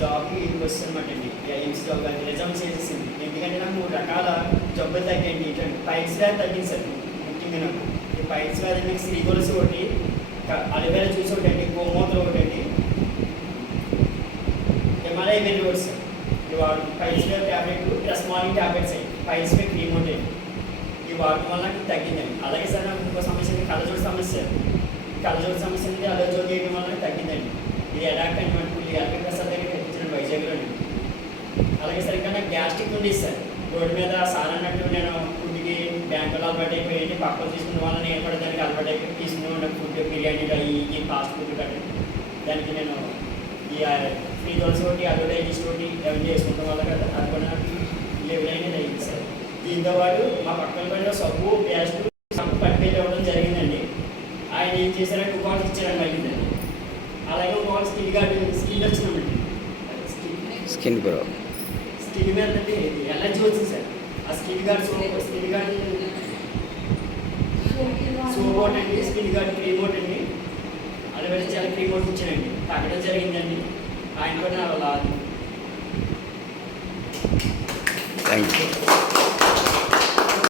జాబ్కి ఇది వస్తుందన్నమాట అండి. ఎయిమ్స్ జాబ్ అది రిజర్వ్ చేసేసింది. ఎందుకంటే నాకు 3 రకాల జబ్బులు తగ్గాయండి. ఇటువంటి పైల్స్ వ్యాధి తగ్గింది సార్ ముఖ్యంగా నాకు. ఈ పైల్స్ వ్యాధి మీకు శ్రీగొలుసు ఒకటి, అలివేరా జ్యూస్ ఒకటి అండి, గోమూత్రం ఒకటి అండి, హిమాలయ బెర్రీ ఒకటి సార్. ఇవి వాడు పైల్స్ వ్యాధి ట్యాబ్లెట్ ప్లస్ మార్నింగ్ ట్యాబ్లెట్స్ అయ్యి పైల్స్ మీద క్రీమ్ ఒకటి ఇవి వాడటం వల్ల నాకు తగ్గిందండి. అలాగే సార్ నాకు ఇంకో సమస్య కళ్ళజోడు సమస్య. కళ్ళజోడు సమస్య అనేది అలోజోడు చేయడం వల్ల తగ్గిందండి. ఇది అడాక్ట్ అని మనకు ఎల్పీ ప్రసాద్ దగ్గర తెప్పించండి వైజాగ్లోని. అలాగే సార్ ఇంకా నాకు గ్యాస్ట్రిక్ ఉంది సార్. రోడ్డు మీద సార్ అన్నట్టు నేను ఫుడ్కి బ్యాంకులో అలవాటు అయిపోయింది. పక్కన తీసుకున్న వల్ల నేను కూడా దానికి అలవాటు అయిపోయి తీసుకుని ఫుడ్ బిర్యానీలు ఈ ఫాస్ట్ ఫుడ్ కట్టి దానికి నేను ఈ ఫ్రీ దోల్స్ ఒకటి అడ్వర్టైజ్ ఒకటి అవన్నీ చేసుకుంటాం వల్ల కదా అది కూడా నాకు లెవెల్ అనేది అయ్యింది సార్. దీంతో పాటు మా పక్కన పడిన సబ్బు పేస్ట్ పట్టుకెళ్ళి ఇవ్వడం జరిగిందండి. ఆయన ఏం చేశారంటే 2 బాల్స్ ఇచ్చారని అడిగిందండి. అలాగే 1 బాల్ స్కిన్ వచ్చినామండి. స్కిన్ గ్రో స్కిన్ మీద అంటే ఎలర్జీ వచ్చింది సార్. ఆ స్కిన్ గార్డ్ సోప్ ఒకటి అండి, స్కిన్ గార్డ్ క్రీమ్ ఒకటి అండి, అది వెళ్ళి చాలా క్రీమ్ ఒకటి ఇచ్చానండి. తగ్గడం జరిగిందండి. ఆయన కూడా అలా థ్యాంక్ యూ.